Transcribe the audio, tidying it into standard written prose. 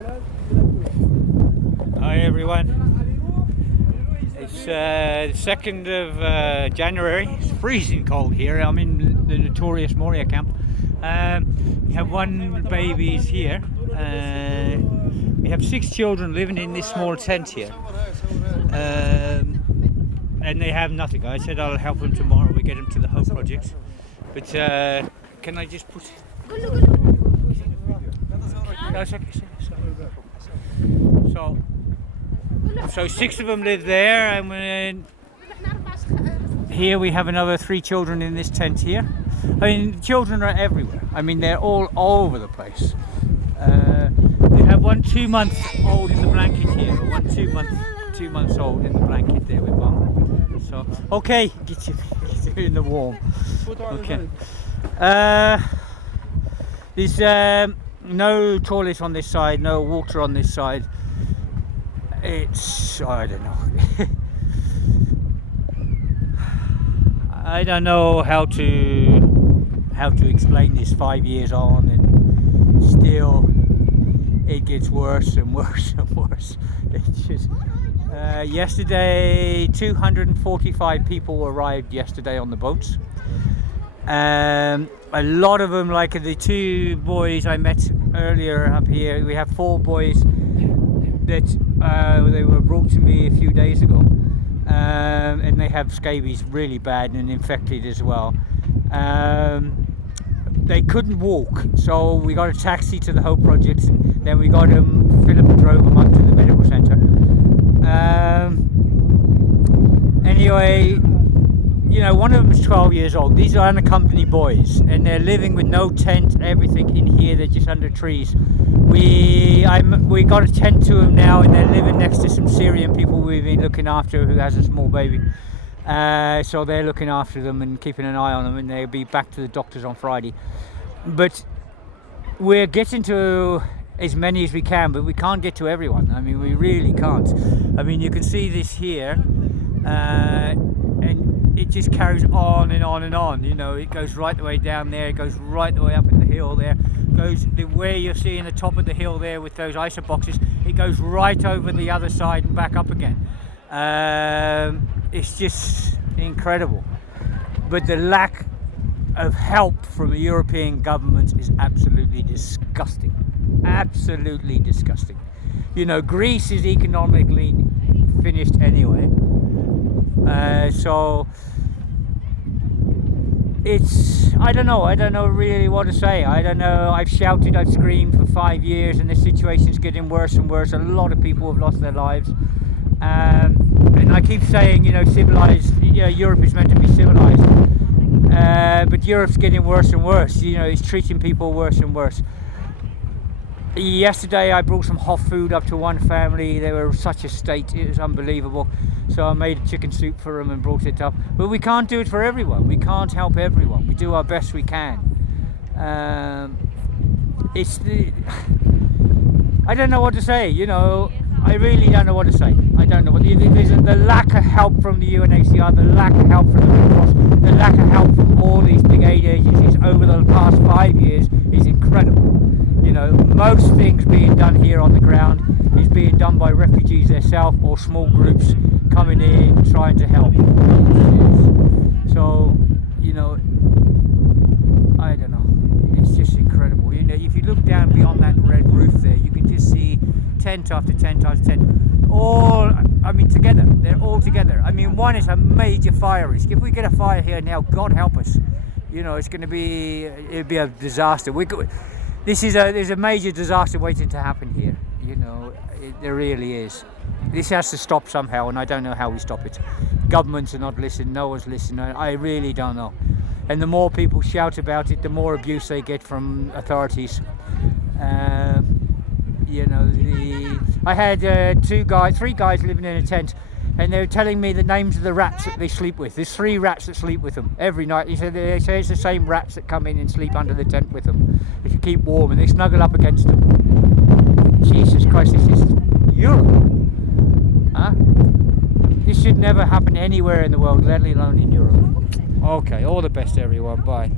Hi everyone, it's the 2nd of January. It's freezing cold here. I'm in the notorious Moria camp. We have one babies here. We have 6 children living in this small tent here, and they have nothing. I said I'll help them tomorrow. We get them to the Hope Project, but can I just put... No, it's okay. So 6 of them live there, and here we have another 3 children in this tent here. I mean, children are everywhere. I mean, they're all over the place. We have one 2-month-old in the blanket here, one 2 months old in the blanket there with mum. So, okay, get you in the warm. Okay. There's no toilet on this side, no water on this side. It's, I don't know. I don't know how to explain this 5 years on, and still it gets worse and worse and worse. It's just, yesterday 245 people arrived yesterday on the boats. A lot of them, like the 2 boys I met earlier up here, we have 4 boys that they were brought to me a few days ago, and they have scabies really bad and infected as well. They couldn't walk, so we got a taxi to the Hope Project, and then we got them, Philip drove them up to the medical centre. Anyway, you know, one of them is 12 years old. These are unaccompanied boys, and they're living with no tent, everything in here. They're just under trees. We got a tent to them now, and they're living next to some Syrian people we've been looking after who has a small baby. So they're looking after them and keeping an eye on them, and they'll be back to the doctors on Friday. But we're getting to as many as we can, but we can't get to everyone. I mean, we really can't. I mean, you can see this here, and it just carries on and on and on. You know, it goes right the way down there, it goes right the way up in the hill there, goes the way you're seeing the top of the hill there with those ISO boxes, it goes right over the other side and back up again. It's just incredible. But the lack of help from the European government is absolutely disgusting. Absolutely disgusting. You know, Greece is economically finished anyway. So it's, I don't know really what to say. I don't know, I've shouted, I've screamed for 5 years, and the situation's getting worse and worse. A lot of people have lost their lives, and I keep saying, you know, civilized, you know, Europe is meant to be civilized, but Europe's getting worse and worse. You know, it's treating people worse and worse. Yesterday I brought some hot food up to one family. They were in such a state, it was unbelievable. So I made a chicken soup for them and brought it up. But we can't do it for everyone. We can't help everyone. We do our best we can. I don't know what to say, you know. I really don't know what to say. I don't know what there's the lack of help from the UNHCR, the lack of help from the Red Cross, the lack of help from all these big aid agencies over the past 5 years is incredible. You know, most things being done here on the ground is being done by refugees themselves or small groups coming in trying to help. So, you know, I don't know, it's just incredible. You know, if you look down beyond that red roof there, you can just see tent after tent after tent, all, I mean, together. They're all together. I mean, one is a major fire risk. If we get a fire here now, God help us, you know, it's going to be, it'd be a disaster. There's a major disaster waiting to happen here. You know, there really is. This has to stop somehow, and I don't know how we stop it. Governments are not listening, no one's listening. I really don't know. And the more people shout about it, the more abuse they get from authorities. You know, I had 3 guys living in a tent, and they were telling me the names of the rats that they sleep with. There's 3 rats that sleep with them every night. They say it's the same rats that come in and sleep under the tent with them. They can keep warm, and they snuggle up against them. Jesus Christ, this is Europe. Huh? This should never happen anywhere in the world, let alone in Europe. Okay, all the best everyone, bye.